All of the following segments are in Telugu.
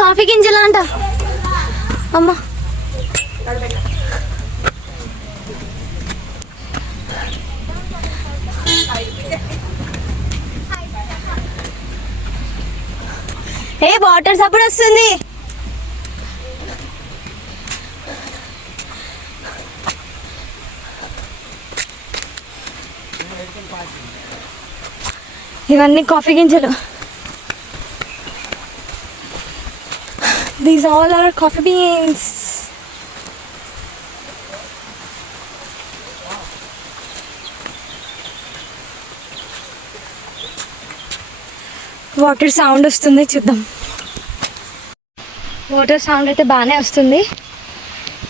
కాఫీ గింజలు అంట అమ్మ. ఏ వాటర్ సప్పుడు వస్తుంది. ఇవన్నీ కాఫీ గింజలు. These all are coffee beans. Water sound వస్తుంది, చూద్దాం. వాటర్ సౌండ్ అయితే బాగానే వస్తుంది,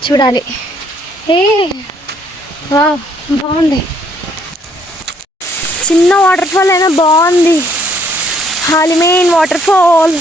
చూడాలి. ఏ వావ్, బాగుంది. చిన్న వాటర్ ఫాల్ అయినా బాగుంది. హాలి మెయిన్ వాటర్ ఫాల్.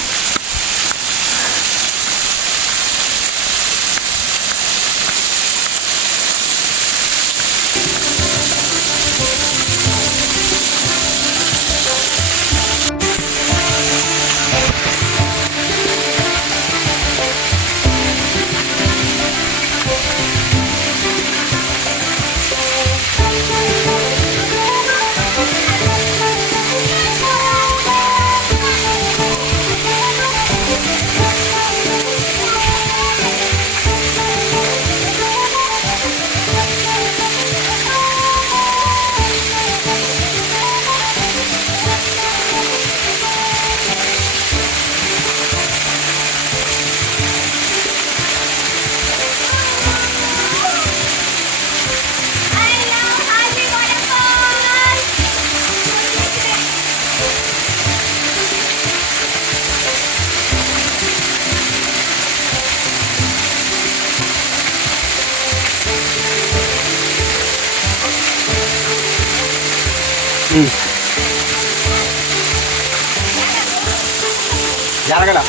జరగల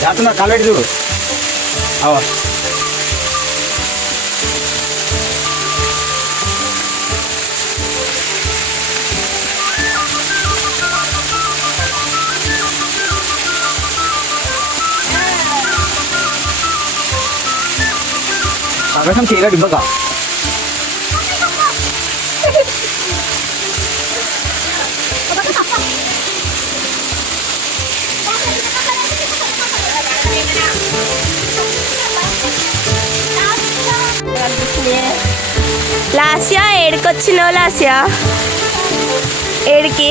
చేస్తున్నా కాలేడు చూడు. అవసరం చేయలేడు ఇవ్వక. లాస్యా ఏడికొచ్చినావు? లాస్యా ఏడికి?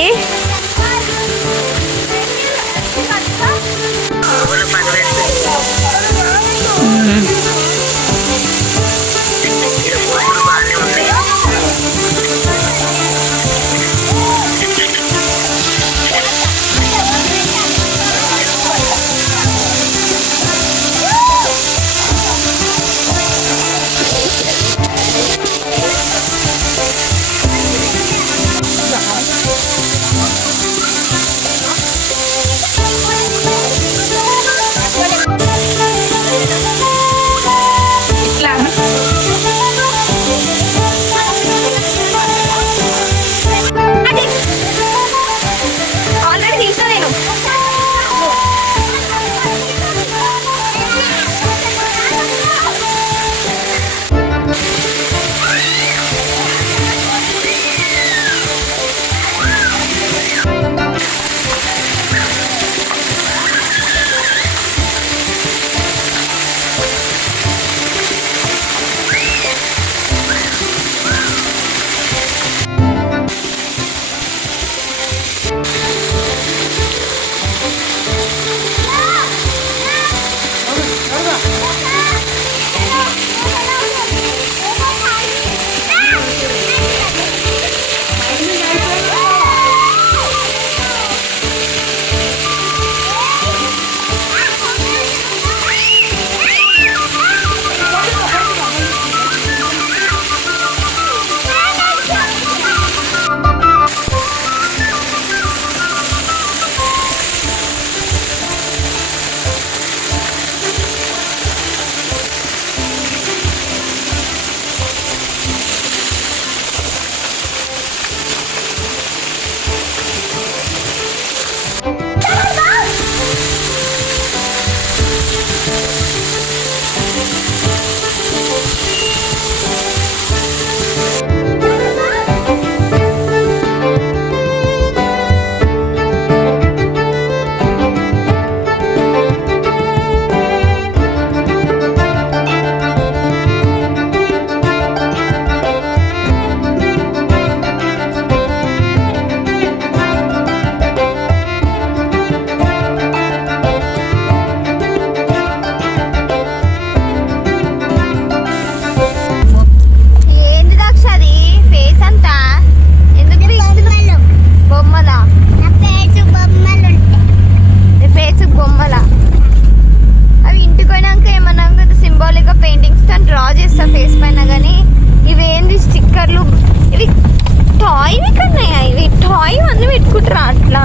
బాయ్ అన్ని పెట్టుకుంటారా అట్లా?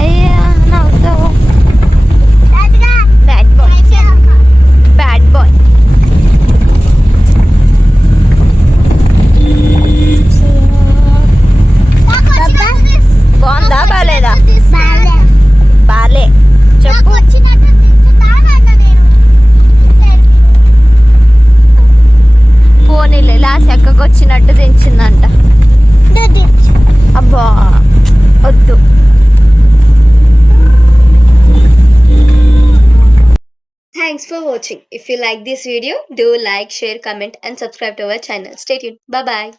అయ్యా నవ్వుతావు. Bad boy, bad boy. బాగుందా బాలేదా? బాలే చెప్పు. పోనీలే, లాస్ట్ ఎక్కడికి వచ్చినట్టు దించిందంట. అబ్బా వద్దు. Thanks for watching. If you like this video, do like, share, comment and subscribe to our channel. Stay tuned. Bye bye.